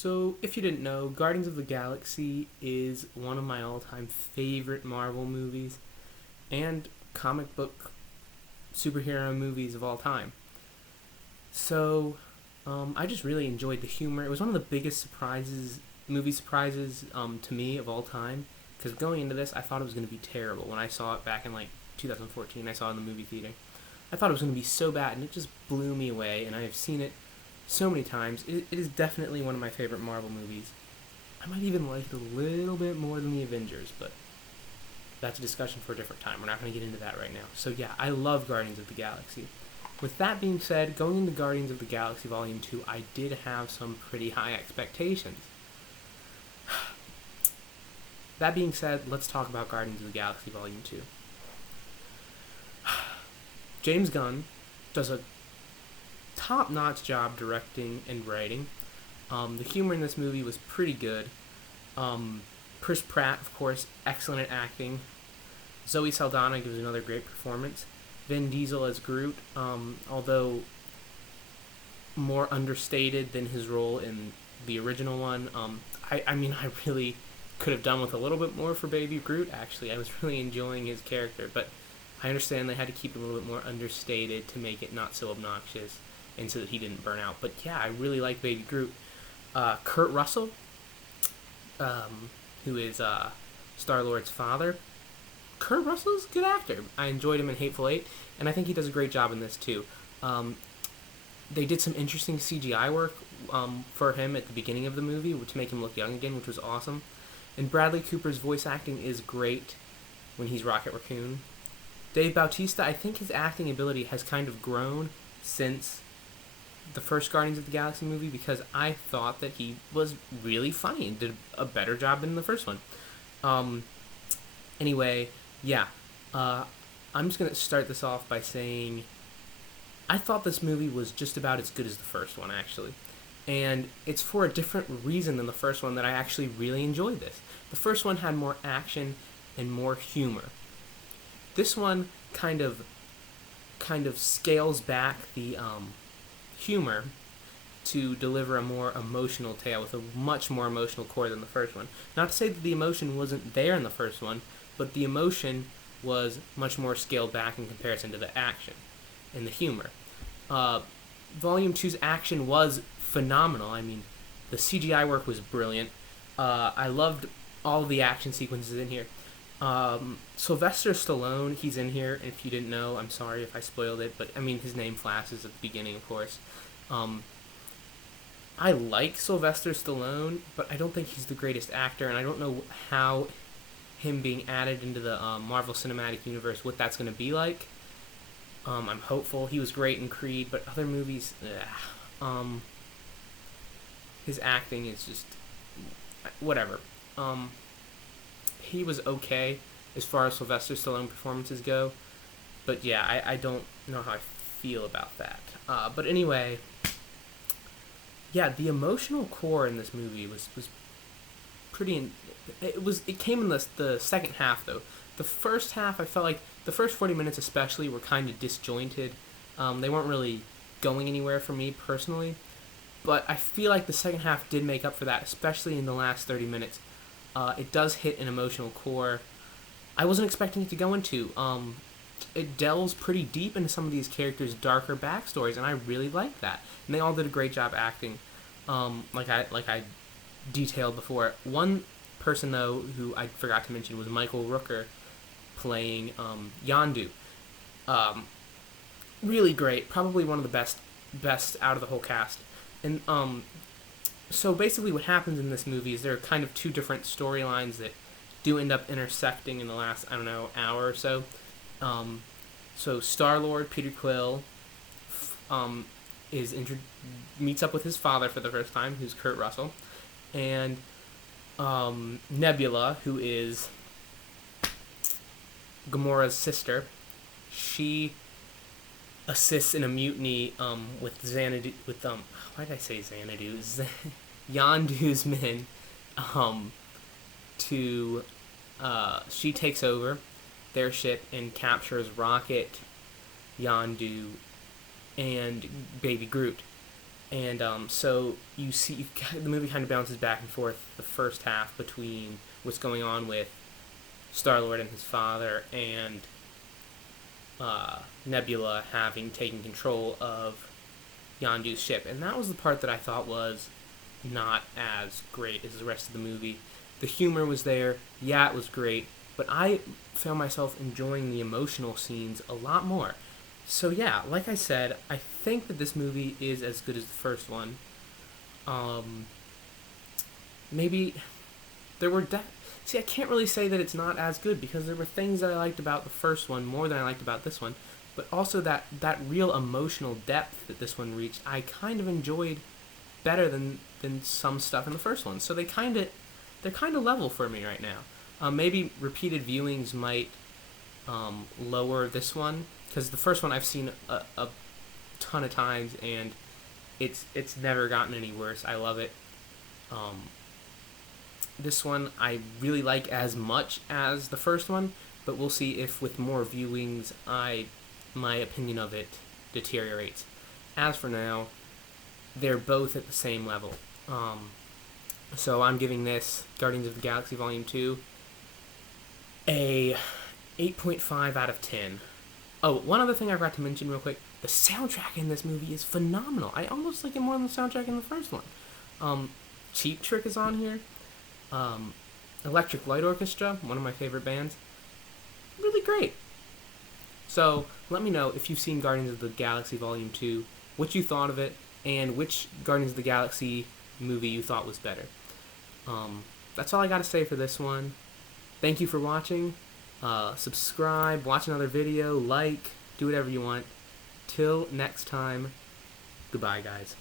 So, if you didn't know, Guardians of the Galaxy is one of my all time favorite Marvel movies and comic book superhero movies of all time. So, I just really enjoyed the humor. It was one of the biggest movie surprises to me of all time. Because going into this, I thought it was going to be terrible. When I saw it back in 2014, I saw it in the movie theater. I thought it was going to be so bad, and it just blew me away. And I have seen it so many times. It is definitely one of my favorite Marvel movies. I might even like it a little bit more than the Avengers, but that's a discussion for a different time. We're not going to get into that right now. So yeah, I love Guardians of the Galaxy. With that being said, going into Guardians of the Galaxy Volume 2, I did have some pretty high expectations. That being said, let's talk about Guardians of the Galaxy Volume 2. James Gunn does a top-notch job directing and writing. The humor in this movie was pretty good. Chris Pratt, of course, excellent at acting. Zoe Saldana gives another great performance. Vin Diesel as Groot, although more understated than his role in the original one. I really could have done with a little bit more for Baby Groot, actually. I was really enjoying his character, but I understand they had to keep it a little bit more understated to make it not so obnoxious and so that he didn't burn out. But yeah, I really like Baby Groot. Kurt Russell, who is Star-Lord's father. Kurt Russell's a good actor. I enjoyed him in Hateful Eight, and I think he does a great job in this too. They did some interesting CGI work for him at the beginning of the movie to make him look young again, which was awesome. And Bradley Cooper's voice acting is great when he's Rocket Raccoon. Dave Bautista, I think his acting ability has kind of grown since the first Guardians of the Galaxy movie because I thought that he was really funny and did a better job than the first one. Anyway, yeah. I'm just going to start this off by saying I thought this movie was just about as good as the first one, actually. And it's for a different reason than the first one that I actually really enjoyed this. The first one had more action and more humor. This one kind of scales back the humor to deliver a more emotional tale with a much more emotional core than the first one. Not to say that the emotion wasn't there in the first one, but the emotion was much more scaled back in comparison to the action and the humor. Volume 2's action was phenomenal. I mean, the CGI work was brilliant. I loved all the action sequences in here. Sylvester Stallone, he's in here, and if you didn't know, I'm sorry if I spoiled it, but I mean, his name flashes at the beginning, of course. I like Sylvester Stallone, but I don't think he's the greatest actor, and I don't know how him being added into the Marvel Cinematic Universe, what that's going to be like. I'm hopeful. He was great in Creed, but other movies, his acting is just whatever. He was okay as far as Sylvester Stallone performances go, but yeah, I don't know how I feel about that. But anyway, yeah, the emotional core in this movie was pretty. It came in the second half though. The first half, I felt like the first 40 minutes especially were kind of disjointed. They weren't really going anywhere for me personally, but I feel like the second half did make up for that, especially in the last 30 minutes. It does hit an emotional core I wasn't expecting it to go into. It delves pretty deep into some of these characters' darker backstories, and I really like that. And they all did a great job acting, like I detailed before. One person though who I forgot to mention was Michael Rooker playing Yondu. Really great, probably one of the best out of the whole cast. And so basically, what happens in this movie is there are kind of two different storylines that do end up intersecting in the last hour or so. So Star-Lord Peter Quill meets up with his father for the first time, who's Kurt Russell, and Nebula, who is Gamora's sister. She assists in a mutiny with Xanadu. Why did I say Xanadu? Yondu's men. She takes over their ship and captures Rocket, Yondu, and Baby Groot. And so you see, the movie kind of bounces back and forth the first half between what's going on with Star Lord and his father, and Nebula having taken control of Yondu's ship, and that was the part that I thought was not as great as the rest of the movie. The humor was there, yeah, it was great, but I found myself enjoying the emotional scenes a lot more. So yeah, like I said, I think that this movie is as good as the first one. Um, maybe there were see, I can't really say that it's not as good because there were things that I liked about the first one more than I liked about this one, but also that real emotional depth that this one reached, I kind of enjoyed better than some stuff in the first one. So they're kind of level for me right now. Maybe repeated viewings might lower this one because the first one I've seen a ton of times and it's never gotten any worse. I love it. This one I really like as much as the first one, but we'll see if with more viewings my opinion of it deteriorates. As for now, they're both at the same level. So I'm giving this Guardians of the Galaxy Volume 2 a 8.5 out of 10. Oh, one other thing I forgot to mention real quick. The soundtrack in this movie is phenomenal. I almost like it more than the soundtrack in the first one. Cheap Trick is on here. Electric Light Orchestra, one of my favorite bands. Really great. So let me know if you've seen Guardians of the Galaxy Volume 2, what you thought of it, and which Guardians of the Galaxy movie you thought was better. That's all I got to say for this one. Thank you for watching. Subscribe, watch another video, like, do whatever you want. Till next time, goodbye, guys.